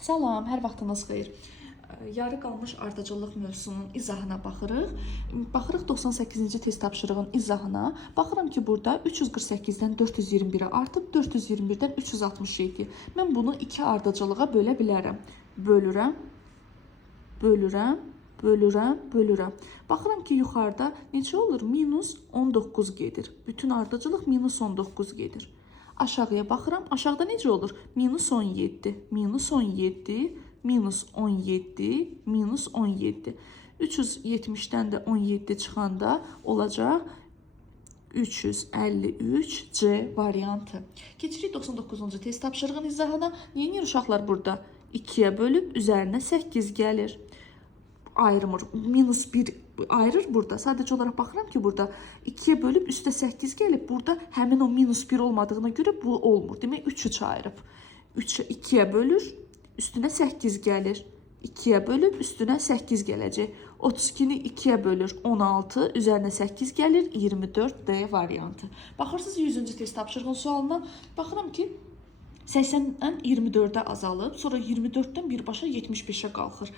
Salam, hər vaxtınız xeyir. Yarı qalmış ardıcıllıq mövzusunun izahına baxırıq. Baxırıq 98-ci test tapşırığının izahına. Baxıram ki, burada 348-dən 421-ə artıb, 421-dən 367. Mən bunu iki ardıcılığa bölə bilərəm. Bölürəm, bölürəm, bölürəm, bölürəm. Baxıram ki, yuxarıda necə olur? Minus 19 gedir. Bütün ardıcılıq minus 19 gedir. Aşağıya baxıram. Aşağıda necə olur? Minus 17, minus 17, minus 17, minus 17. 370-dən də 17 çıxanda olacaq 353C variantı. Keçirik 99-cu test tapşırığın izahına. Yeni uşaqlar burada 2-yə bölüb üzərinə 8 gəlir. Ayrımır. Minus 1 ayırır burada. Sadəcə olaraq baxıram ki, burada 2-yə bölüb üstə 8 gəlib. Burada həmin o minus 1 olmadığına görə bu olmur. Demək 3 ayırıb. 3-ü 2-yə bölür, üstünə 8 gəlir. 2-yə bölüb üstünə 8 gələcək. 32-ni 2-yə bölür 16, üzərinə 8 gəlir 24D variantı. Baxırsınız 100-cü test tapşırığın sualına. Baxıram ki, 80-dən 24-ə azalıb, sonra 24-dən birbaşa 75-ə qalxır.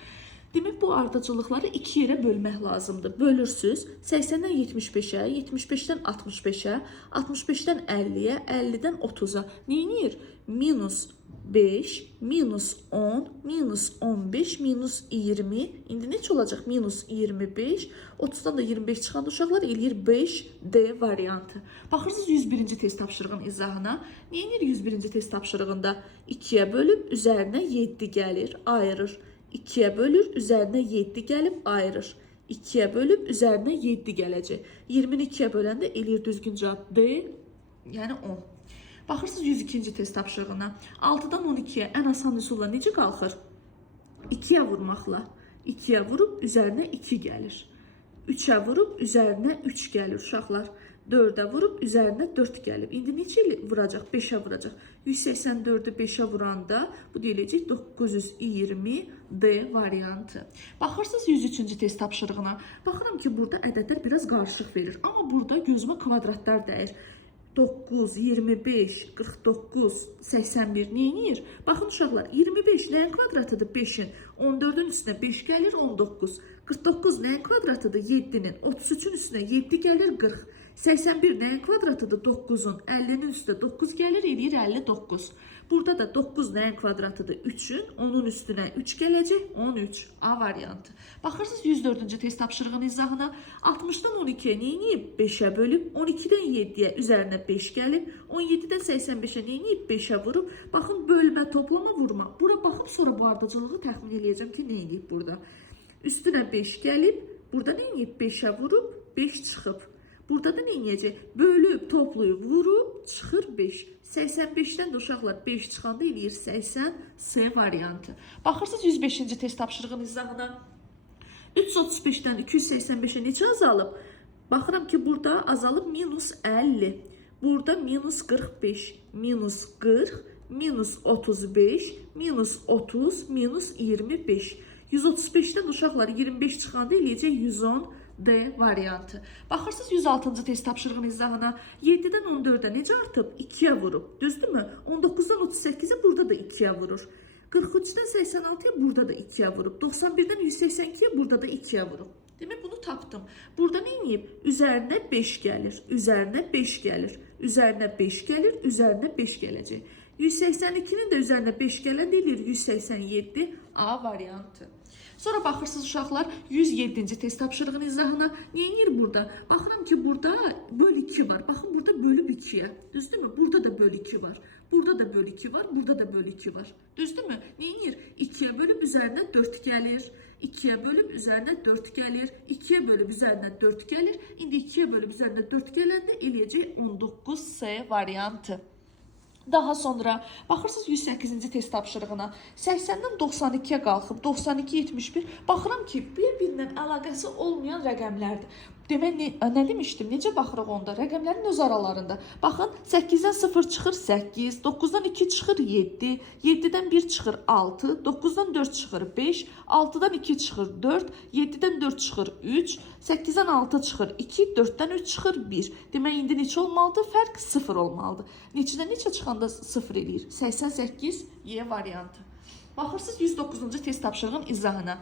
Demək, bu ardıcılıqları 2 yerə bölmək lazımdır. Bölürsünüz 80-dən 75-ə, 75-dən 65-ə, 65-dən 50-yə, 50-dən 30-a. Neyinir? Minus 5, minus 10, minus 15, minus 20. İndi neçə olacaq? Minus 25, 30-dan da 25 çıxanda uşaqlar eləyir 5D variantı. Baxırsınız 101-ci test tapşırığın izahına. Neyinir 101-ci test tapşırığında? 2-yə bölüb, üzərinə 7 gəlir, ayırır. 2-yə bölür, üzərinə 7 gəlib ayırır. 2-yə bölüb, üzərinə 7 gələcək. 20-ni 2-yə böləndə eləyir düzgün cavab D, yəni 10. Baxırsınız 102-ci test tapşırığına. 6-dan 12-yə ən asan üsulla necə qalxır? 2-yə vurmaqla. 2-yə vurub, üzərinə 2 gəlir. 3-ə vurub, üzərinə 3 gəlir uşaqlar. 4-ə vurub, üzərinə 4 gəlib. İndi neçə vuracaq? 5-ə vuracaq. 184-ü 5-ə vuranda bu deyiləcək 920D variantı. Baxırsınız 103-cü test tapşırığına. Baxıram ki, burada ədədlər biraz qarışıq verir. Amma burada gözümə kvadratlar dəyir. 9, 25, 49, 81 neyinir? Baxın uşaqlar, 25 nəyin kvadratıdır? 5-in. 14-ün üstünə 5 gəlir, 19. 49 nəyin kvadratıdır? 7-nin. 33-ün üstünə 7 gəlir, 40. 81 nəyin kvadratıdır? 9-un. 50-nin üstünə 9 gəlir, eləyir 59. Burada da 9 nəyin kvadratıdır? 3-ün. 10-un üstünə 3 gələcək, 13. A variantı. Baxırsınız 104-cü test tapşırığın izahına. 60-dan 12-yə neyiniyib? 5-ə bölüb. 12-dən 7-yə üzərinə 5 gəlib. 17-dən 85-ə neyiniyib? 5-ə vurub. Baxın, bölmə, toplama, vurma. Bura baxıb sonra bu ardıcılığı təxmin eləyəcəm ki, neyiniyib burada? Üstünə 5 gəlib. Burada neyiniyib? 5-ə vurub, 5 çıxıb. Burada da neyiniyəcək? Bölüb, toplayıb, vurub, çıxır 5. 85-dən də uşaqlar 5 çıxanda eləyir 80 C variantı. Baxırsınız 105-ci test tapşırığın izahına. 335-dən 285-ə neçə azalıb? Baxıram ki, burada azalıb minus 50. Burada minus 45, minus 40, minus 35, minus 30, minus 25. 135-dən uşaqlar 25 çıxanda eləyəcək 110 D variantı. Baxırsınız 106-cı test tapşırığın izahına. 7-dən 14-ə necə artıb? 2-yə vurub. Düzdürmü? 19-dan 38-ə burada da 2-yə vurur. 43-dən 86-ya burada da 2-yə vurub. 91-dən 182-yə burada da 2-yə vurub. Demək, bunu tapdım. Burada neyiniyib? Üzərinə 5 gəlir, üzərinə 5 gəlir, üzərinə 5 gəlir, üzərinə 5 gələcək. 182-nin də üzərinə 5 gələn deyilir 187 A variantı. Sonra baxırsınız uşaqlar 107-ci test tapşırığın izahına. Neyinir burada? Baxıram ki, burada böl 2 var. Baxın, burada bölüb 2-yə. Düzdürmü? Burada da böl 2 var. Burada da böl 2 var. Burada da böl 2 var. Düzdürmü? Neyinir? 2-yə bölüb üzərinə 4 gəlir. 2-yə bölüb üzərinə 4 gəlir. 2-yə bölüb üzərinə 4 gəlir. İndi 2-yə bölüb üzərinə 4 gələndə eləyəcək 19C variantı. Daha sonra baxırsınız 108-ci test tapşırığına. 80-dən 92-yə qalxıb 92-71. Baxıram ki, bir-birindən əlaqəsi olmayan rəqəmlərdir. Demək, nə demişdim? Necə baxırıq onda? Rəqəmlərin öz aralarında. Baxın, 8-dən 0 çıxır 8, 9-dan 2 çıxır 7, 7-dən 1 çıxır 6, 9-dan 4 çıxır 5, 6-dan 2 çıxır 4, 7-dən 4 çıxır 3, 8-dən 6 çıxır 2, 4-dən 3 çıxır 1. Demək, indi neçə olmalıdır? Fərq 0 olmalıdır. Neçədən neçə çıxanda 0 eləyir? 88 Y variantı. Baxırsınız 109-cu test tapşırığının izahına.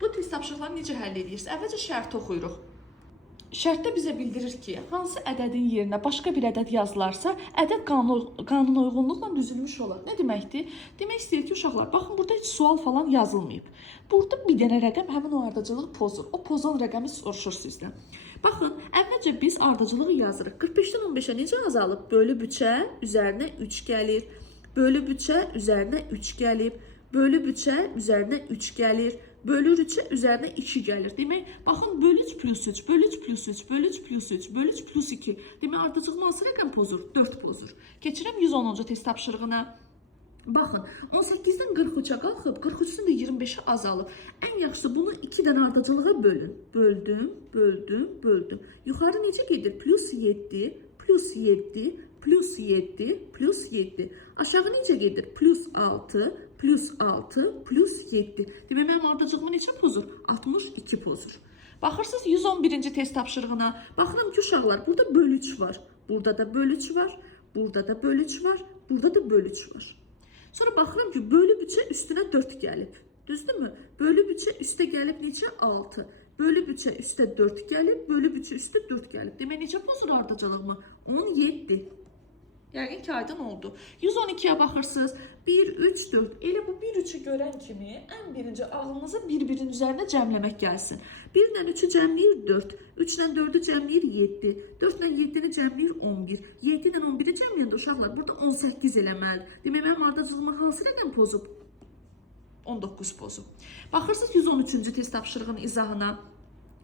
Bu test tapşırıqlarını necə həll edirsiniz? Əvvəlcə şərti oxuyuruq. Şərtdə bizə bildirir ki, hansı ədədin yerinə başqa bir ədəd yazılarsa, ədəd qanuna uyğunluqla düzülmüş olar. Nə deməkdir? Demək istəyir ki, uşaqlar, baxın, burada heç sual falan yazılmayıb. Burada bir dənə rəqəm həmin o ardıcılığı pozur. O pozan rəqəmi soruşur sizdən. Baxın, əvvəlcə biz ardıcılığı yazırıq. 45-dən 15-ə necə azalıb? Bölüb 3-ə, üzərinə 3 gəlir. Bölüb 3-ə, üzərinə 3 gəlib. Bölüb 3-ə, üzərinə 3 gəlir. Bölür 3-ə, üzərinə 2 gəlir. Demək, baxın, bölü 3 plus 3, bölü 3 plus 3, bölü 3 plus 3, bölü 3 plus 2. Demək, ardıcılığın hansı rəqəm pozur? 4 pozur. Keçirəm 110-cu test tapşırığına. Baxın, 18-dən 43-ə qalxıb, 43-dən də 25-ə azalıb. Ən yaxşısı bunu 2 dənə ardıcılığa bölün. Böldüm, böldüm, böldüm. Yuxarı necə gedir? Plus 7, plus 7, plus 7, plus 7. Aşağı necə gedir? Plus 6, plus 6, plus 7. Demək, mənim ardıcılığımı neçə pozur? 62 pozur. Baxırsınız 111-ci test tapşırığına. Baxıram ki, uşaqlar, burada bölü 3 var. Burada da bölü 3 var. Burada da bölü 3 var. Burada da bölü 3 var. Sonra baxıram ki, bölü 3-ə üstünə 4 gəlib. Düzdürmü? Bölü 3-ə üstə gəlib neçə? 6. Bölü 3-ə üstə 4 gəlib. Bölü 3-ə üstə 4 gəlib. Demək, neçə pozur ardıcılığımı? 17. Yəqin ki, aydın oldu. 112-yə baxırsınız. 1, 3, 4. Elə bu 1, 3-ü görən kimi ən birinci ağlınıza bir-birinin üzərində cəmləmək gəlsin. 1 ilə 3-ü cəmləyir 4. 3 ilə 4-ü cəmləyir 7. 4 ilə 7-ni cəmləyir 11. 7 ilə 11-i cəmləyəndə uşaqlar burada 18 eləməlidir. Demək, mənim ardıcılığımı hansı rəqəm pozub? 19 pozub. Baxırsınız 113-cü test tapşırığının izahına.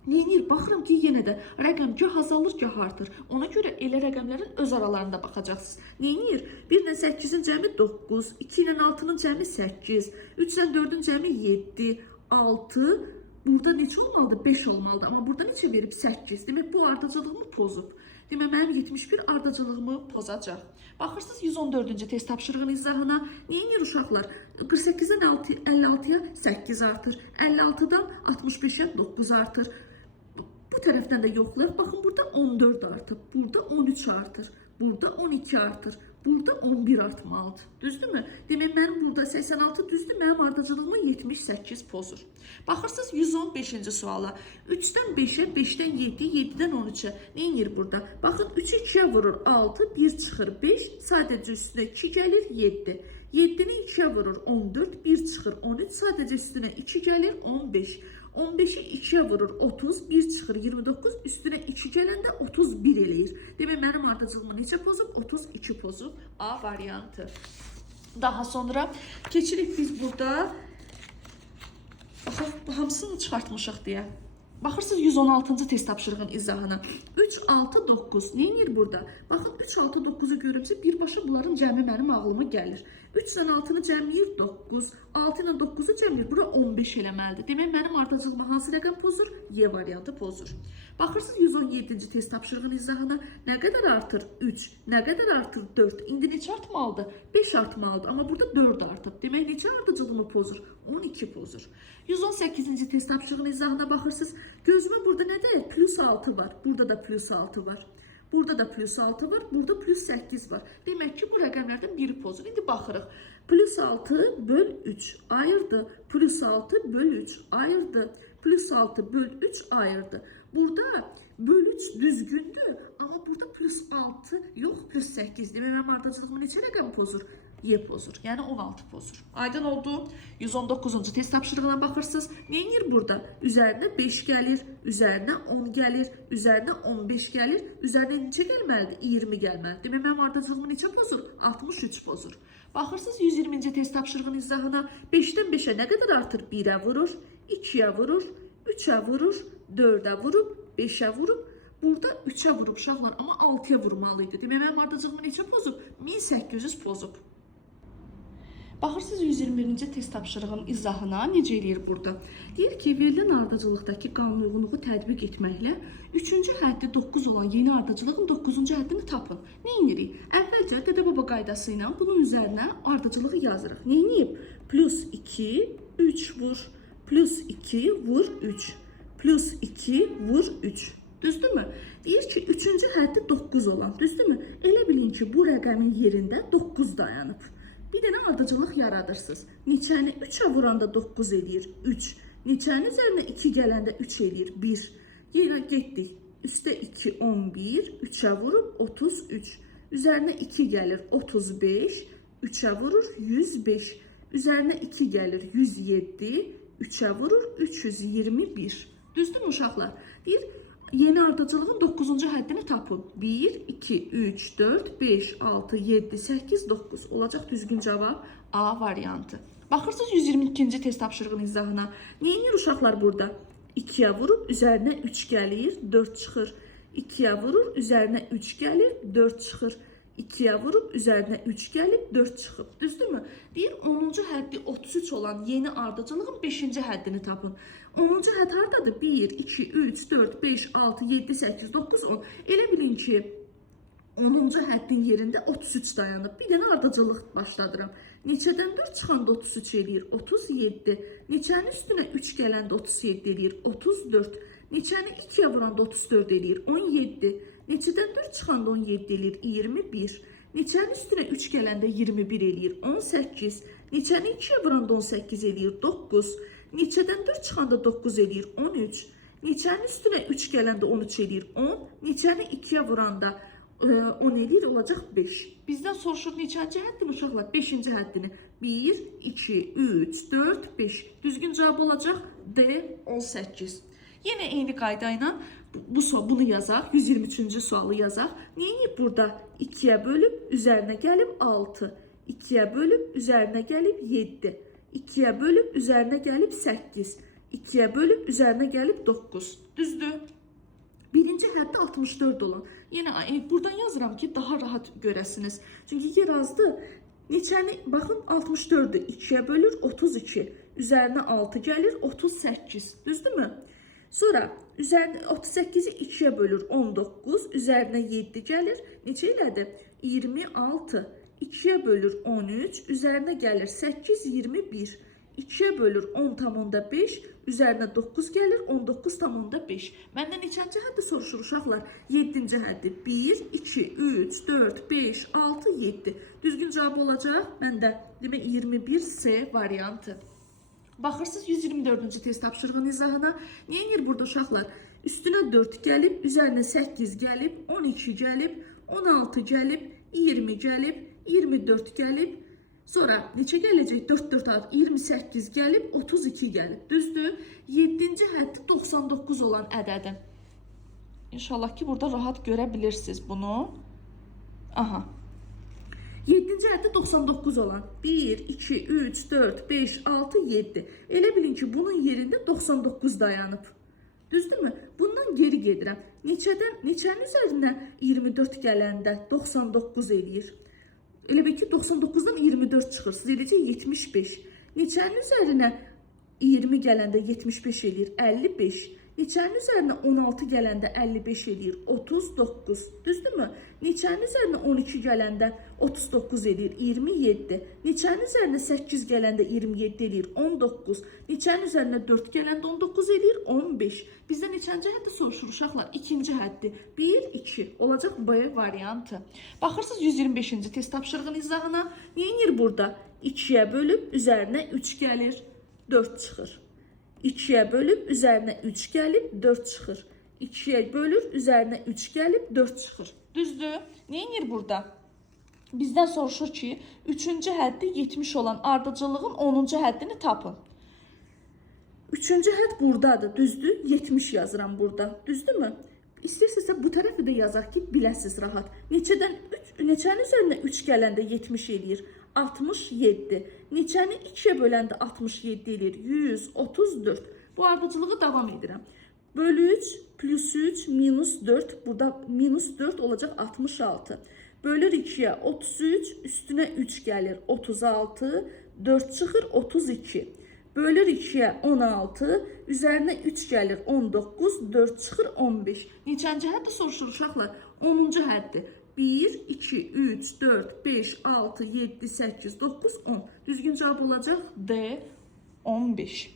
Neyinir? Baxıram ki, yenə də rəqəm gah azalır, gah artır. Ona görə elə rəqəmlərin öz aralarında baxacaqsınız. Neyinir? 1 ilə 8-in cəmi 9, 2 ilə 6-nın cəmi 8, 3 ilə 4-ün cəmi 7, 6, burada neçə olmalıdır? 5 olmalıdır. Amma burada neçə verib? 8. Demək, bu ardıcılığımı pozub. Demək, mənim 71 ardıcılığımı pozacaq. Baxırsınız 114-cü test tapşırığının izahına. Neyinir uşaqlar? 48-dən 56-ya 8 artır. 56-dan 65-ə 9 artır. Bu tərəfdən də yoxlar. Baxın, burada 14 artıb. Burada 13 artır. Burada 12 artır. Burada 11 artmalıdır. Düzdürmü? Demək, mənim burada 86 düzdür. Mənim ardıcılığımı 78 pozur. Baxırsınız 115-ci suala. 3-dən 5-ə, 5-dən 7, 7-dən 13-ə. Neyinir burada? Baxın, 3-ü 2-yə vurur 6, 1 çıxır 5. Sadəcə üstünə 2 gəlir 7. 7-ni 2-yə vurur 14, 1 çıxır 13. Sadəcə üstünə 2 gəlir 15. 15-i 2-yə vurur 30, 1 çıxır 29, üstünə 2 gələndə 31 eləyir. Demək, mənim ardıcılığımı neçə pozub? 32 pozub. A variantı. Daha sonra keçirik biz burada. Baxaq, hamısını çıxartmışıq deyə. Baxırsınız 116-cı test tapşırığının izahına. 3, 6, 9. Neyinir burada? Baxın, 3, 6, 9-u görübsə, birbaşa bunların cəmi mənim ağlıma gəlir. 3 ilə 6-nı cəmləyir 9. 6 ilə 9-u cəmləyir. Bura 15 eləməlidir. Demək, mənim ardıcılığımı hansı rəqəm pozur? Y variantı pozur. Baxırsınız 117-ci test tapşırığının izahına. Nə qədər artır? 3. Nə qədər artır? 4. İndi neçə artmalıdır? 5 artmalıdır. Amma burada 4 artıb. Demək, neçə ardıcılığımı pozur? 12 pozur. 118-ci test tapşırığının izahına baxırsınız. Gözümün burada nədir? Plus 6 var. Burada da plus 6 var. Burada da plus 6 var. Burada plus 8 var. Demək ki, bu rəqəmlərdən biri pozur. İndi baxırıq. Plus 6 böl 3 ayırdı. Plus 6 böl 3 ayırdı. Plus 6 böl 3 ayırdı. Burada böl 3 düzgündür. Amma burada plus 6 yox, plus 8. Demək, mənim ardıcılığımı neçə rəqəm pozur? Y pozur. Yəni 16 pozur. Aydın oldu. 119-cu test tapşırığına baxırsınız. Neyinir burada? Üzərinə 5 gəlir, üzərinə 10 gəlir, üzərinə 15 gəlir, üzərinə neçə gəlməlidir? 20 gəlməlidir. Demək, mənim ardıcılığımı neçə pozur? 63 pozur. Baxırsınız 120-ci test tapşırığının izahına. 5-dən 5-ə nə qədər artır? 1-ə vurur, 2-yə vurur, 3-ə vurur, 4-ə vurub, 5-ə vurub. Burada 3-ə vurub uşaqlar, amma 6-ya vurmalıydı. Demək, mənim ardıcılığımı neçə pozub? 1800 pozub. Baxırsınız 121-ci test tapşırığının izahına necə eləyir burada? Deyir ki, verilən ardıcılıqdakı qanun uyğunluğu tətbiq etməklə 3-cü həddi 9 olan yeni ardıcılığın 9-cu həddini tapın. Neyinirik? Əvvəlcə dədə-baba qaydası ilə bunun üzərinə ardıcılığı yazırıq. Neyiniyib? Plus 2, 3 vur. Plus 2 vur 3. Plus 2 vur 3. Düzdürmü? Deyir ki, 3-cü həddi 9 olan. Düzdürmü? Elə bilin ki, bu rəqəmin yerində 9 dayanıb. bir dənə ardıcıllıq yaradırsınız. Neçəni 3-ə vuranda 9 eləyir 3. Neçənin üzərinə 2 gələndə 3 eləyir 1. Yenə getdik. Üstə 2 11, 3-ə vurub 33. Üzərinə 2 gəlir 35, 3-ə vurur 105. Üzərinə 2 gəlir 107, 3-ə vurur 321. Düzdürmü uşaqlar? Deyir, yeni ardıcılığın 9-cu həddini tapın. 1, 2, 3, 4, 5, 6, 7, 8, 9. Olacaq düzgün cavab A variantı. Baxırsınız 122-ci test tapşırığının izahına. Neyinir uşaqlar burada? 2-yə vurub üzərinə 3 gəlir, 4 çıxır. 2-yə vurur, üzərinə 3 gəlir, 4 çıxır. 2-yə vurub üzərinə 3 gəlib 4 çıxıb. Düzdürmü? Deyir 10-cu həddi 33 olan yeni ardıcılığın 5-ci həddini tapın. 10-cu hədd hardadır? 1, 2, 3, 4, 5, 6, 7, 8, 9, 10. Elə bilin ki 10-cu həddin yerində 33 dayanıb. Bir dənə ardıcıllıq başladıram. Neçədən 4 çıxanda 33 eləyir? 37. Neçənin üstünə 3 gələndə 37 eləyir? 34. Neçəni 2-yə vuranda 34 eləyir? 17. Neçədən 4 çıxanda 17 eləyir? 21. Neçənin üstünə 3 gələndə 21 eləyir? 18. Neçəni 2-yə vuranda 18 eləyir? 9. Neçədən 4 çıxanda 9 eləyir? 13. Neçənin üstünə 3 gələndə 13 eləyir? 10. Neçəni 2-yə vuranda 10 eləyir, olacaq 5. Bizdən soruşur neçənci həddini uşaqlar? 5-ci həddini. 1, 2, 3, 4, 5. Düzgün cavab olacaq D 18. Yenə eyni qayda ilə bunu yazaq. 123-cü sualı yazaq. Neyini burada? 2-yə bölüb üzərinə gəlib 6. 2-yə bölüb üzərinə gəlib 7. 2-yə bölüb üzərinə gəlib 8. 2-yə bölüb üzərinə gəlib 9. Düzdür? Birinci həddə 64 olan. Yenə buradan yazıram ki daha rahat görəsiniz. Çünki yer azdır. Neçəni baxın 64-dür. 2-yə bölür 32. Üzərinə 6 gəlir 38. Düzdürmü? Sonra üzərinə 38-i 2-yə bölür 19. Üzərinə 7 gəlir. Neçə elədi? 26. 2-yə bölür 13. Üzərinə gəlir 8, 21. 2-yə bölür 10,5, üzərinə 9 gəlir, 19,5. Məndən neçənci həddi soruşur uşaqlar? 7-ci həddi. 1, 2, 3, 4, 5, 6, 7. Düzgün cavab olacaq məndə demək 21C variantı. Baxırsınız 124-cü test tapşırığının izahına. Neyinir burada uşaqlar? Üstünə 4 gəlib, üzərinə 8 gəlib, 12 gəlib, 16 gəlib, 20 gəlib, 24 gəlib. Sonra neçə gələcək? 4, 4, 6, 28 gəlib, 32 gəlib. Düzdür? 7-ci həddi 99 olan ədədi. İnşallah ki, burada rahat görə bilirsiniz bunu. Aha. 7-ci həddi 99 olan. 1, 2, 3, 4, 5, 6, 7. Elə bilin ki, bunun yerində 99 dayanıb. Düzdürmü? Bundan geri gedirəm. Neçənin üzərinə 24 gələndə 99 eləyir? Elə bil ki 99-dan 24 çıxır. Siz eləcək 75. Neçənin üzərinə 20 gələndə 75 eləyir? 55. Neçənin üzərinə 16 gələndə 55 eləyir? 39. Düzdürmü? Neçənin üzərinə 12 gələndə 39 eləyir? 27. Neçənin üzərinə 8 gələndə 27 eləyir? 19. Neçənin üzərinə 4 gələndə 19 eləyir? 15. Bizdə neçənci həddi soruşur uşaqlar? İkinci həddi. 1, 2. Olacaq B variantı. Baxırsınız 125-ci test tapşırığının izahına. Neyinir burada? 2-yə bölüb üzərinə 3 gəlir, 4 çıxır. 2-yə bölüb üzərinə 3 gəlib 4 çıxır. 2-yə bölür üzərinə 3 gəlib 4 çıxır. Düzdür? Neyinir burada? Bizdən soruşur ki, 3-cü həddi 70 olan ardıcıllığın 10-cu həddini tapın. 3-cü hədd buradadır. Düzdür? 70 yazıram burada. Düzdürmü? İstəyirsizsə bu tərəfi də yazaq ki, biləsiniz rahat. Neçənin üzərinə 3 gələndə 70 eləyir? 67. Neçəni 2-yə böləndə 67 eləyir? 134. Bu ardıcılığı davam edirəm. Bölü 3, plus 3, minus 4. Burada minus 4 olacaq 66. Bölür 2-yə 33, üstünə 3 gəlir 36, 4 çıxır 32. Bölür 2-yə 16, üzərinə 3 gəlir 19, 4 çıxır 15. Neçənci həddi soruşur uşaqlar? 10-cu həddi. 1, 2, 3, 4, 5, 6, 7, 8, 9, 10. Düzgün cavab olacaq D 15.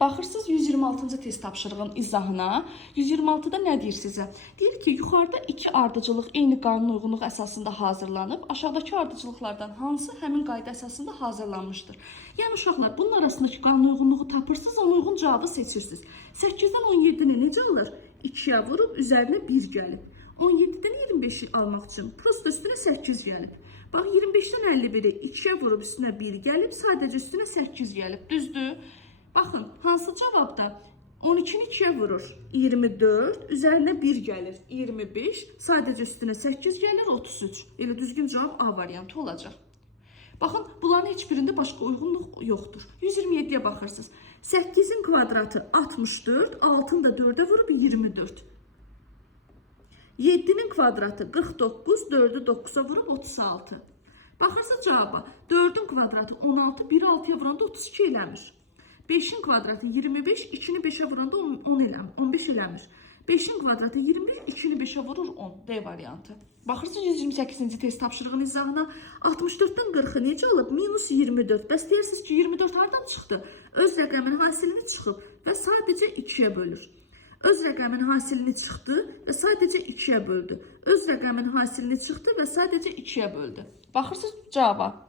Baxırsınız 126-cı test tapşırığın izahına. 126-da nə deyir sizə? Deyir ki, yuxarıda iki ardıcıllıq eyni qanun uyğunluğu əsasında hazırlanıb. Aşağıdakı ardıcıllıqlardan hansı həmin qayda əsasında hazırlanmışdır? Yəni uşaqlar, bunun arasındakı qanun uyğunluğu tapırsınız, ona uyğun cavabı seçirsiniz. 8-dən 17-ni necə alır? 2-yə vurub üzərinə 1 gəlib. 17-dən 25-i almaq üçün prosta üstünə 8 gəlib. Bax, 25-dən 51-i 2-yə vurub üstünə 1 gəlib, sadəcə üstünə 8 gəlib. Düzdür? Baxın, hansı cavabda 12-ni 2-yə vurur, 24, üzərinə 1 gəlir, 25, sadəcə üstünə 8 gəlir, 33. Elə düzgün cavab A variantı olacaq. Baxın, bunların heç birində başqa uyğunluq yoxdur. 127-yə baxırsınız. 8-in kvadratı 64, 6-ını da 4-ə vurub 24. 7-nin kvadratı 49, 4-ü 9-a vurub 36. Baxırsınız cavaba, 4-ün kvadratı 16, 1-i 6-ya vuranda 32 eləmir. 5'in kvadratı 25, 2'ni 5'e vuranda 15 eləmir. 5'in kvadratı 25, 2'ni 5'e vurur 10. D variantı. Baxırsınız 128-ci test tapşırığın izahına. 64-dən 40-ı necə alıb? Minus 24. Bəs deyirsiniz ki, 24 hardan çıxdı? Öz rəqəmin hasilini çıxıb və sadəcə 2-yə bölür. Öz rəqəmin hasilini çıxdı və sadəcə 2-yə böldü. Öz rəqəmin hasilini çıxdı və sadəcə 2-yə böldü. Baxırsınız cavaba.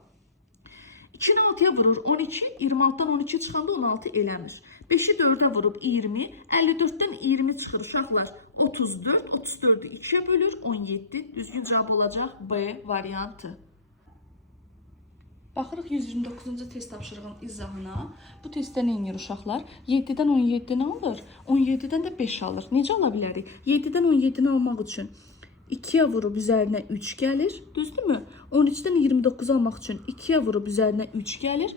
2-ni 6-ya vurur 12, 26-dan 12 çıxanda 16 eləmir. 5-i 4-ə vurub 20, 54-dən 20 çıxır uşaqlar 34, 34-ü 2-yə bölür 17. Düzgün cavab olacaq B variantı. Baxırıq 129-cu test tapşırığın izahına. Bu testdə nə edir uşaqlar? 7-dən 17-ni alır, 17-dən də 5 alır. Necə ala bilərik? 7-dən 17-ni almaq üçün 2'ye vurub üzərinə 3 gəlir. Düzdürmü? 13'dən 29 almaq üçün 2'ye vurub üzərinə 3 gəlir.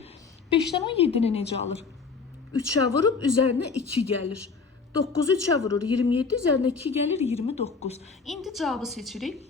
5'dən 17-ni necə alır? 3'ə vurub üzərinə 2 gəlir. 9'u 3'ə vurur 27, üzərinə 2 gəlir 29. İndi cavabı seçirik.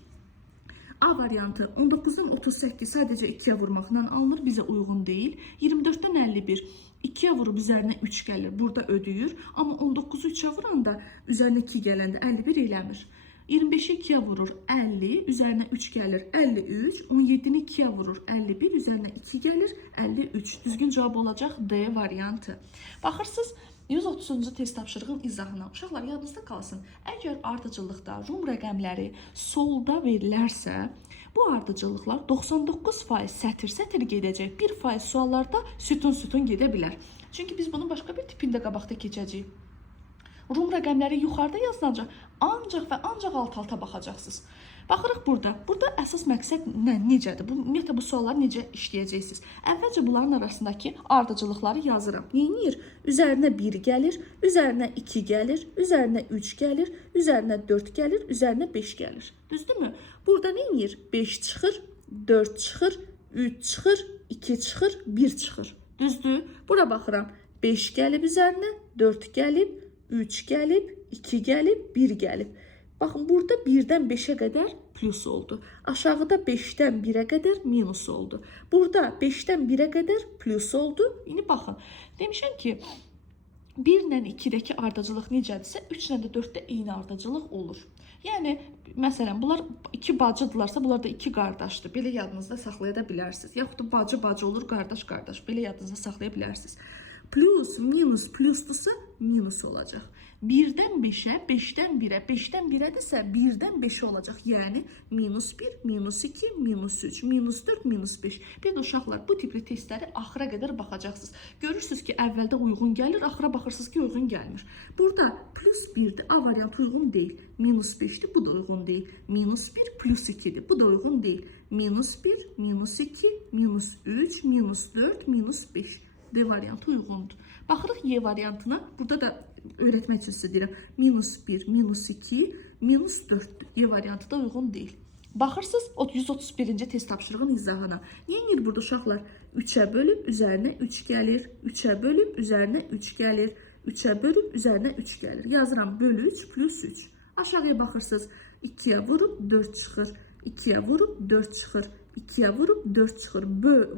A variantı 19'dan 38 sadəcə 2'ye vurmaqla alınır. Bizə uyğun deyil. 24'dən 51 2'ye vurub üzərinə 3 gəlir. Burada ödəyir. Amma 19'u 3'ə vuranda üzərinə 2 gələndə 51 eləmir. 25'i 2'ye vurur 50, üzerine 3 gelir 53, 17'ni 2'ye vurur 51, üzerine 2 gelir 53. Düzgün cevap olacak D variantı. Baxırsınız 130-cu test tapşırığın izahına. Uşaqlar yadınızda qalsın. Əgər ardıcıllıqda rum rəqəmləri solda verilərsə, bu ardıcıllıqlar 99% sətir-sətir gedəcək. 1% suallarda sütun-sütun gedə bilər. Çünki biz bunun başqa bir tipində qabaqda keçəcəyik. Rum rəqəmləri yuxarıda yazılacaq, ancaq və ancaq alt-alta baxacaqsınız. Baxırıq burada. Burada əsas məqsəd necədir? Ümumiyyətlə bu sualları necə işləyəcəksiniz? Əvvəlcə bunların arasındakı ardıcıllıqları yazıram. Neyinir? Üzərinə 1 gəlir, üzərinə 2 gəlir, üzərinə 3 gəlir, üzərinə 4 gəlir, üzərinə 5 gəlir. Düzdürmü? Burada neyinir? 5 çıxır, 4 çıxır, 3 çıxır, 2 çıxır, 1 çıxır. Düzdür? Bura baxıram. 5 gəlib üzərinə, 4 gəlib, 3 gəlib, 2 gəlib, 1 gəlib. Baxın, burada 1-dən 5-ə qədər plus oldu. Aşağıda 5-dən 1-ə qədər minus oldu. Burada 5-dən 1-ə qədər plus oldu. İndi baxın, demişəm ki, 1 ilə 2-dəki ardıcılıq necədirsə, 3 ilə də 4-də eyni ardıcılıq olur. Yəni, məsələn, bunlar 2 bacıdırlarsa, bunlar da 2 qardaşdır. Belə yadınızda saxlaya da bilərsiniz. Yaxud da bacı-bacı olur, qardaş-qardaş. Belə yadınızda saxlaya bilərsiniz. Plus, minus, plusdursa minus olacaq. 1-dən 5-ə, 5-dən 1-ə, 5-dən 1-ədirsə 1-dən 5-ə olacaq. Yəni, minus 1, minus 2, minus 3, minus 4, minus 5. Bir də uşaqlar, bu tipli testləri axıra qədər baxacaqsınız. Görürsünüz ki, əvvəldə uyğun gəlir, axıra baxırsınız ki, uyğun gəlmir. Burada plus 1-dir, A variantı uyğun deyil. Minus 5-dir, bu da uyğun deyil. Minus 1, plus 2-dir, bu da uyğun deyil. Minus 1, minus 2, minus 3, minus 4, minus 5. D variantı uyğundur. Baxırıq Y variantına. Burada da öğretmək üçün sizə deyirəm. Minus 1, minus 2, minus 4'dür. Y variantı da uyğun deyil. Baxırsınız 131-ci test tapşırığın izahına. Neyinir burada uşaqlar? 3'ə bölüb üzərinə 3 gəlir. 3'ə bölüb üzərinə 3 gəlir. 3'ə bölüb üzərinə 3 gəlir. Yazıram bölü 3 plus 3. Aşağıya baxırsınız. 2'ye vurub 4 çıxır. 2'ye vurub 4 çıxır. 2'ye vurub 4 çıxır.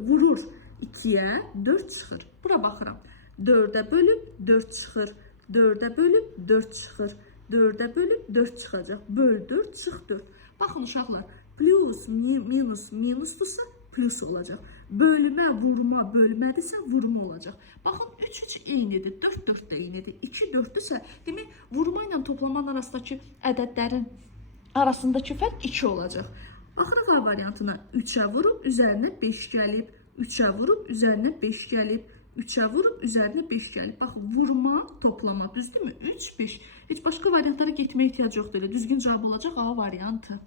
Vurur. 2'ye 4 çıxır. Bura baxıram. 4'ə bölüb 4 çıxır. 4'ə bölüb 4 çıxır. 4'ə bölüb 4 çıxacaq. Böl 4 çıx 4. Baxın uşaqlar. Plus, minus, minusdursa plus olacaq. bölmə, vurma, bölmədirsə vurma olacaq. Baxın 3 eynidir, 4 də eynidir. 2 4-dürsə, demək vurma ilə toplamanın arasındakı ədədlərin arasındakı fərq 2 olacaq. Baxırıq A variantına 3-ə vurub üzərinə 5 gəlib, 3-ə vurub üzərinə 5 gəlib, 3-ə vurub üzərinə 5 gəlib. Bax, vurma, toplama, düzdürmü? 3, 5. Heç başqa variantlara getməyə ehtiyac yoxdur. Elə düzgün cavab olacaq A variantı.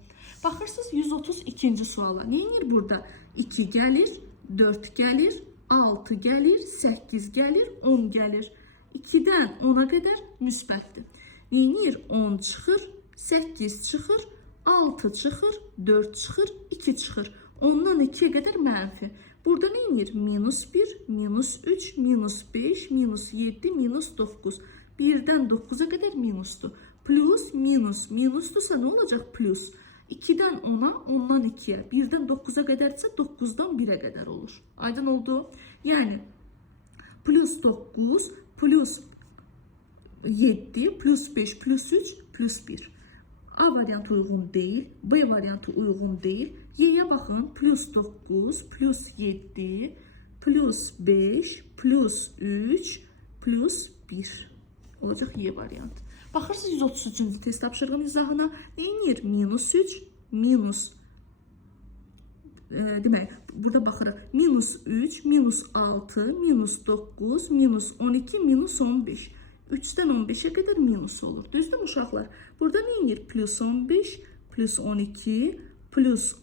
Baxırsınız 132-ci suala. Neyinir burada? 2 gəlir, 4 gəlir, 6 gəlir, 8 gəlir, 10 gəlir. 2-dən 10-a qədər müsbətdir. Neyinir? 10 çıxır, 8 çıxır, 6 çıxır, 4 çıxır, 2 çıxır. 10-dan 2-yə qədər mənfi. Burada neyinir? Minus 1, minus 3, minus 5, minus 7, minus 9. 1-dən 9-a qədər minusdur. Plus, minus, minusdursa nə olacaq? Plus. 2-dən 10-a, 10-dan 2-yə. 1-dən 9-a qədərsə 9-dan 1-ə qədər olur. Aydın oldu? Yəni, plus 9, plus 7, plus 5, plus 3, plus 1. A variantı uyğun deyil, B variantı uyğun deyil. Y-yə baxın, plus 9, plus 7, plus 5, plus 3, plus 1. Olacaq Y variantı. Baxırsınız 133-cü test tapşırığının izahına. Neyinir? Minus 3, minus, demək, burada baxırıq. Minus 3, minus 6, minus 9, minus 12, minus 15. 3-dən 15-ə qədər minus olur. Düzdür mü uşaqlar? Burada neyinir? Plus 15, plus 12, plus,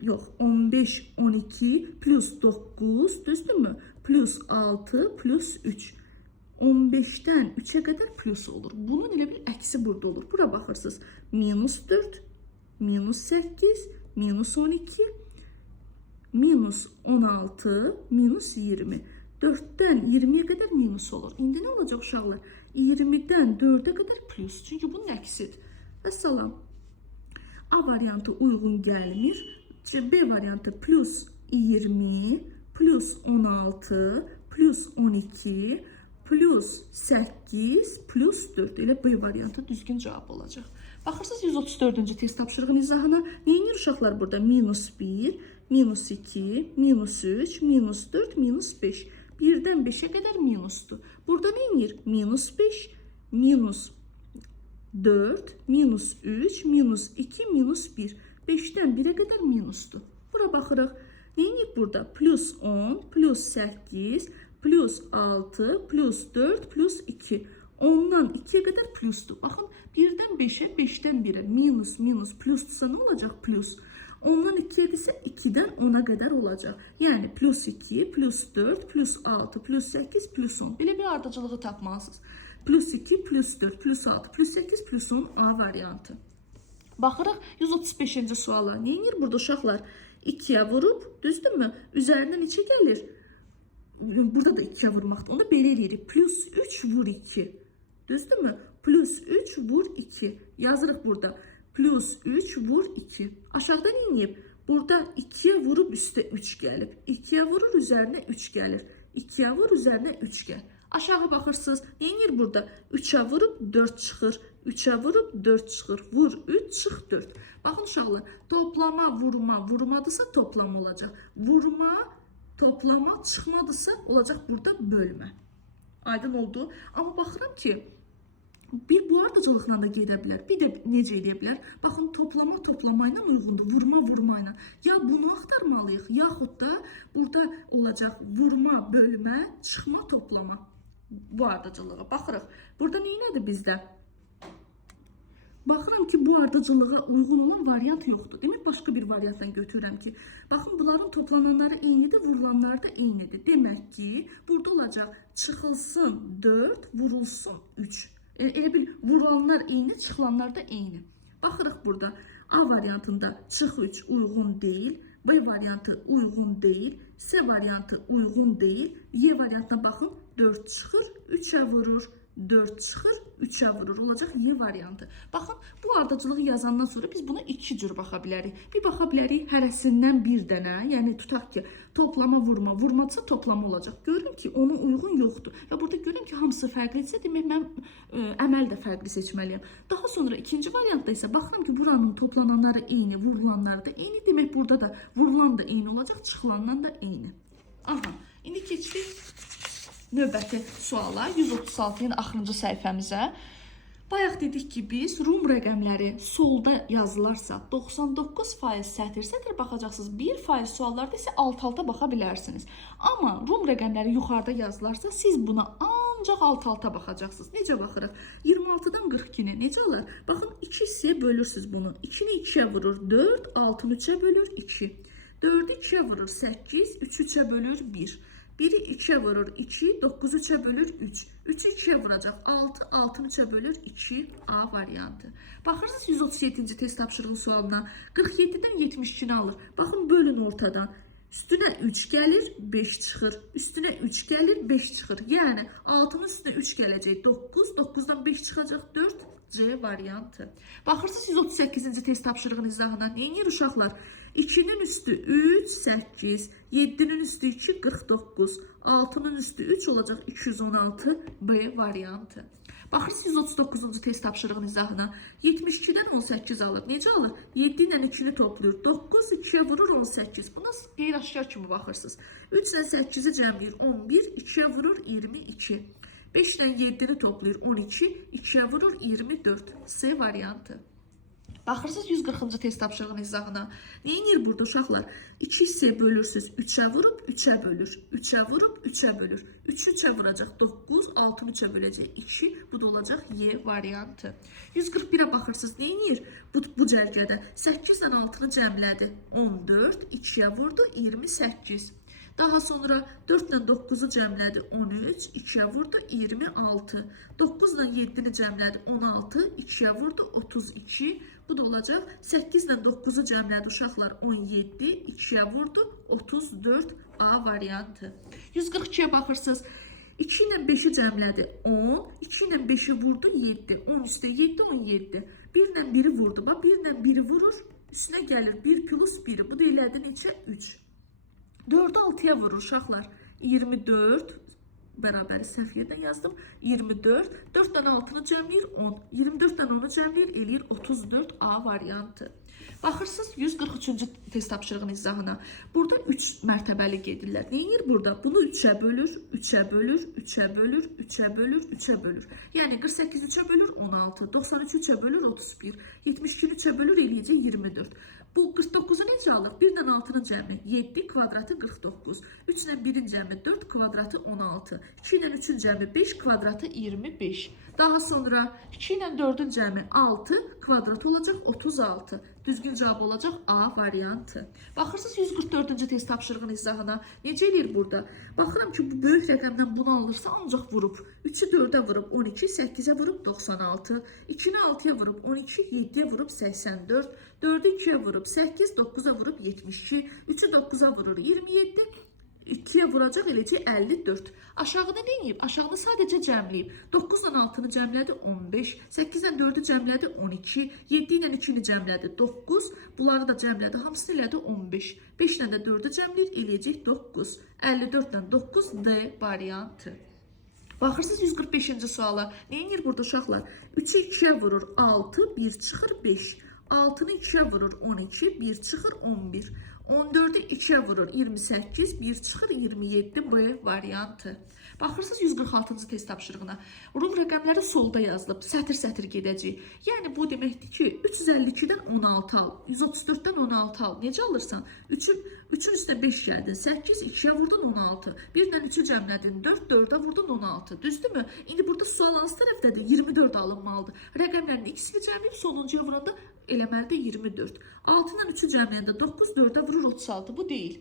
yox, 15, 12, plus 9, düzdür mü? Plus 6, plus 3. 15-dən 3-ə qədər plus olur. Bunun elə bir əksi burada olur. Bura baxırsınız. Minus 4, minus 8, minus 12, minus 16, minus 20. 4-dən 20-yə qədər minus olur. İndi nə olacaq uşaqlar? 20-dən 4-ə qədər plus. Çünki bunun əksidir. Vəssalam. A variantı uyğun gəlmir. B variantı plus 20, plus 16, plus 12, plus 8, plus 4. Elə B variantı düzgün cavab olacaq. Baxırsınız 134-cü test tapşırığının izahına. Neyinir uşaqlar burada? Minus 1, minus 2, minus 3, minus 4, minus 5. 1-dən 5-ə qədər minusdur. Burada neyinir? Minus 5, minus 4, minus 3, minus 2, minus 1. 5-dən 1-ə qədər minusdur. Bura baxırıq. Neyinir burada? Plus 10, plus 8, plus 6, plus 4, plus 2. 10-dan 2-yə qədər plusdur. Baxın, 1-dən 5-ə, 5-dən 1-ə. Minus, minus, plusdursa nə olacaq? Plus. 10-dan 2-yə desə 2-dən 10-a qədər olacaq. Yəni, plus 2, plus 4, plus 6, plus 8, plus 10. Belə bir ardıcılığı tapmalısınız. Plus 2, plus 4, plus 6, plus 8, plus 10 A variantı. Baxırıq 135-ci suala. Neyinir burada uşaqlar? 2-yə vurub, düzdürmü? Üzərindən neçə gəlir? Burada da 2-yə vurmaqdır. Onda belə eləyirik. Plus 3 vur 2. Düzdürmü? Plus 3 vur 2. Yazırıq burada. Plus 3 vur 2. Aşağıda neyiniyib? Burada 2-yə vurub üstə 3 gəlib. 2-yə vurur üzərinə 3 gəlir. 2-yə vur üzərinə 3 gəl. Aşağı baxırsınız. Neyinir burada? 3-ə vurub 4 çıxır. 3-ə vurub 4 çıxır. Vur 3 çıx 4. Baxın uşaqlar. Toplama, vurma. Vurmadırsa toplama olacaq. Vurma, toplama, çıxmadırsa olacaq burada bölmə. Aydın oldu. Amma baxıram ki, bir bu ardıcılıqla da gedə bilər. Bir də necə edə bilər? Baxın, toplama toplama ilə uyğundur. Vurma vurma ilə. Ya bunu axtarmalıyıq, yaxud da burada olacaq vurma, bölmə, çıxma, toplama. Bu ardıcılığa baxırıq. Burada neynədir bizdə? Baxıram ki, bu ardıcılığa uyğun olan variant yoxdur. Demək, başqa bir variantdan götürürəm ki, baxın, bunların toplananları eynidir, vurulanları da eynidir. Demək ki, burada olacaq çıxılsın 4, vurulsun 3. Elə bil vurulanlar eyni, çıxılanlar da eyni. Baxırıq burada. A variantında çıx 3 uyğun deyil. B variantı uyğun deyil. C variantı uyğun deyil. Y variantına baxın. 4 çıxır, 3-ə vurur. 4 çıxır, 3-ə vurur. Olacaq Y variantı. Baxın, bu ardıcılığı yazandan sonra biz buna iki cür baxa bilərik. Bir baxa bilərik hərəsindən bir dənə, yəni tutaq ki, toplama vurma, vurmadsa toplama olacaq. Görürüm ki, ona uyğun yoxdur. Ya burada görürüm ki, hamısı fərqlidirsə, demək mən əməl də fərqli seçməliyəm. Daha sonra ikinci variantda isə baxıram ki, buranın toplananları eyni, vurulanları da eyni. Demək burada da vurulan da eyni olacaq, çıxılandan da eyni. Aha, indi keçirik növbəti suala, 136-ın axırıncı səhifəmizə. Bayaq dedik ki, biz Rum rəqəmləri solda yazılarsa 99% sətr-sətr baxacaqsınız. 1% suallarda isə alt-alta baxa bilərsiniz. Amma Rum rəqəmləri yuxarıda yazılarsa siz buna ancaq alt-alta baxacaqsınız. Necə baxırıq? 26-dan 42-ni necə alır? Baxın, 2 hissəyə bölürsünüz bunu. 2-ni 2-yə vurur 4, 6-nı 3-ə bölür 2. 4-ü 2-yə vurur 8, 3-ü 3-ə bölür 1. 1'i 2'ye vurur 2, 9'u 3'e bölür 3. 3'ü 2'ye vuracaq 6, 6'ını 3'e bölür 2, A variantı. Baxırsınız 137-ci test tapşırığı sualına 47-dən 72-ni alır. Baxın, bölün ortadan. Üstünə 3 gəlir, 5 çıxır. Üstünə 3 gəlir, 5 çıxır. Yəni 6'nın üstünə 3 gələcək 9, 9'dan 5 çıxacaq 4, C variantı. Baxırsınız 138-ci test tapşırığının izahına. Neyinir uşaqlar? 2'nin üstü 3, 8, 7'nin üstü 2, 49, 6'nın üstü 3 olacaq 216, B variantı. Baxırsınız 139-cu test tapşırığının izahına. 72-dən 18 alır. Necə alır? 7 ilə 2-ni toplayır. 9, 2'ye vurur 18. Buna qeyri-aşkar kimi baxırsınız. 3 ilə 8'i cəmləyir 11, 2'ye vurur 22. 5 ilə 7'ni toplayır 12, 2'ye vurur 24. C variantı. Baxırsınız 140-cı test tapşırığının izahına. Neyinir burada uşaqlar? 2 hissəyə bölürsünüz. 3'ə vurub 3'ə bölür. 3'ə vurub 3'ə bölür. 3'ü 3'ə vuracaq 9, 6'nı 3'ə böləcək 2. Bu da olacaq Y variantı. 141'ə baxırsınız. Neyinir? Bu cərgədə 8 ilə 6'nı cəmlədi. 14, 2'yə vurdu 28. Daha sonra 4 ilə 9'u cəmlədi 13, 2'yə vurdu 26. 9 ilə 7'ni cəmlədi 16, 2'yə vurdu 32. Bu da olacaq 8 ilə 9'u cəmlədi uşaqlar 17, 2'yə vurdu 34, A variantı. 142'yə baxırsınız. 2 ilə 5'i cəmlədi 10, 2 ilə 5'i vurdu 7, 10 üstə 7, 17. 1 ilə 1'i vurdu, 1 ilə 1'i vurur, üstünə gəlir 1 plus 1'i, bu da elədi neçə? 3. 4'ü 6'ya vurur uşaqlar. 24 beraber səhv yerdən yazdım. 24. 4'dən 6'nı cəmləyir 10. 24'dən 10'u cəmləyir eləyir 34, A variantı. Baxırsınız 143-cü test tapşırığının izahına. Burada 3 mərtəbəli gedirlər. Neyinir burada? Bunu 3'ə bölür, 3'ə bölür, 3'ə bölür, 3'ə bölür, 3'ə bölür. Yəni 48 3'ə bölür 16, 93 3'ə bölür 31, 72 3'ə bölür eləyəcək 24. Bu 49'u necə alır? 1 ilə 6'nın cəmi 7, kvadratı 49. 3 ilə 1'in cəmi 4, kvadratı 16. 2 ilə 3'ün cəmi 5, kvadratı 25. Daha sonra 2 ilə 4'ün cəmi 6, kvadratı olacaq 36. Düzgün cavab olacaq A variantı. Baxırsınız 144-cü test tapşırığının izahına. Necə eləyir burada? Baxıram ki, bu böyük rəqəmdən bunu alırsa ancaq vurub. 3'ü 4'ə vurub 12, 8'ə vurub 96. 2'ni 6'ya vurub 12, 7'ye vurub 84. 4'ü 2'ye vurub 8, 9'a vurub 72. 3'ü 9'a vurur 27. 2'ye vuracaq eləcək 54. Aşağıda nə edib? Aşağıda sadəcə cəmləyib. 9 ilə 6'nı cəmlədi 15, 8 ilə 4'ü cəmlədi 12, 7 ilə 2'ni cəmlədi 9, bunları da cəmlədi, hamısını elədi 15. 5 ilə də 4'ü cəmləyir eləyəcək 9. 54 ilə 9 D variantı. Baxırsınız 145-ci suala. Neyinir burada uşaqlar? 3'ü 2'ye vurur 6, 1 çıxır 5. 6'nı 2'ye vurur 12, 1 çıxır 11. 14'ü 2'ye vurur 28, 1 çıxır 27, B variantı. Baxırsınız 146-cı test tapşırığına. Rum rəqəmləri solda yazılıb, sətr-sətr gedəcək. Yəni bu deməkdir ki, 352-dən 16 al, 134-dən 16 al. Necə alırsan? 3'ün üstə 5 gəldin, 8, 2'ye vurdun 16. 1 ilə 3'ü cəmlədin, 4, 4'ə vurdun 16. Düzdürmü? İndi burada sual hansı tərəfdədir? 24 alınmalıdır. Rəqəmlərin ikisini cəmləyib sonuncuya vuranda eləməlidir 24. 6 ilə 3'ü cəmləyəndə 9, 4'ə vurur 36. Bu deyil.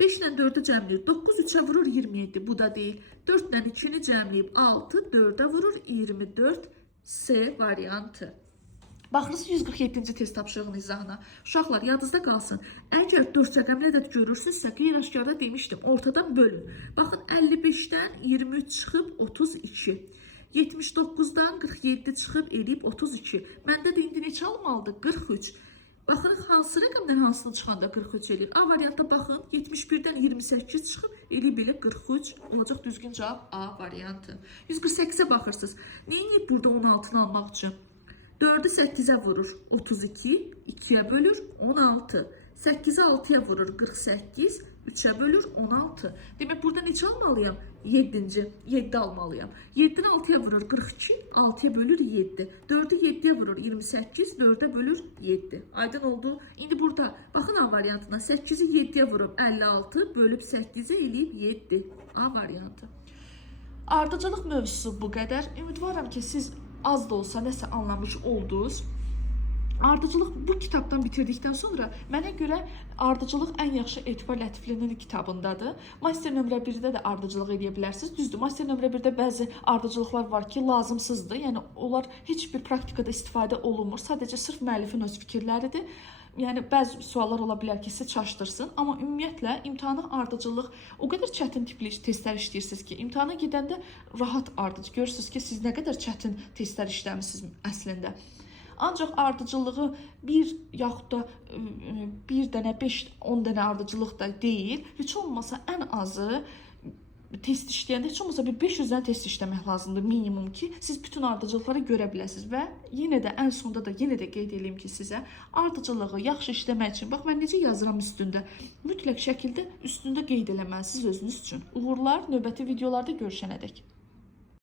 5 ilə 4'ü cəmləyir. 9 3'ə vurur 27. Bu da deyil. 4 ilə 2'ni cəmləyib 6, 4'ə vurur 24. C variantı. Baxırsınız 147-ci test tapşırığının izahına. Uşaqlar, yadınızda qalsın. Əgər 4 rəqəmli ədəd görürsünüzsə, qeyri-aşkarda demişdim, ortadan bölün. Baxın, 55-dən 23 çıxıb 32. 79-dan 47 çıxıb eləyib 32. Məndə də indi neçə almalıdır? 43. Baxırıq hansı rəqəmdən hansını çıxanda 43 eləyir. A variantda baxın, 71-dən 28 çıxıb eləyib elə 43 olacaq düzgün cavab A variantı. 148-ə baxırsınız. Neyini burada 16-nı almaq üçün? 4-ü 8-ə vurur 32, 2-yə bölür 16. 8-i 6-ya vurur 48, 3'e bölür 16. Demek burada neçə almalıyam? 7. 7 almalıyam. 7'ni 6'ya vurur 42, 6'ya bölür 7. 4'ü 7'ye vurur 28, 4'e bölür 7. Aydın oldu. İndi burada bakın A variantına 8'i 7'ye vurup 56 bölüp 8'i eləyib 7. A variantı. Ardıcılıq mövzusu bu qədər. Ümidvaram ki siz az da olsa nəsə anlamış oldunuz. Ardıcılıq bu kitabdan bitirdikdən sonra mənə görə ardıcılıq ən yaxşı Etibar Lətiflinin kitabındadır. Master nömrə 1-də də ardıcılıq edə bilərsiniz. Düzdür, master nömrə 1-də bəzi ardıcılıqlar var ki, lazımsızdır. Yəni onlar heç bir praktikada istifadə olunmur. Sadəcə sırf müəllifin öz fikirləridir. Yəni bəzi suallar ola bilər ki, sizi çaşdırsın, amma ümumiyyətlə imtahana ardıcılıq o qədər çətin tipli testlər işləyirsiniz ki, imtahana gedəndə rahat ardıcı görürsünüz ki, siz nə qədər çətin testlər işləmisiniz əslində. Ancaq ardıcılığı bir yaxud da bir dənə 5-10 dənə ardıcılıq da deyil. Heç olmasa ən azı test işləyəndə heç olmasa bir 500 dənə test işləmək lazımdır minimum ki, siz bütün ardıcılıqları görə biləsiniz və yenə də ən sonda da yenə də qeyd edeyim ki, sizə ardıcılığı yaxşı işləmək üçün bax mən necə yazıram üstündə. Mütləq şəkildə üstündə qeyd eləməlisiniz özünüz üçün. Uğurlar, növbəti videolarda görüşənədək.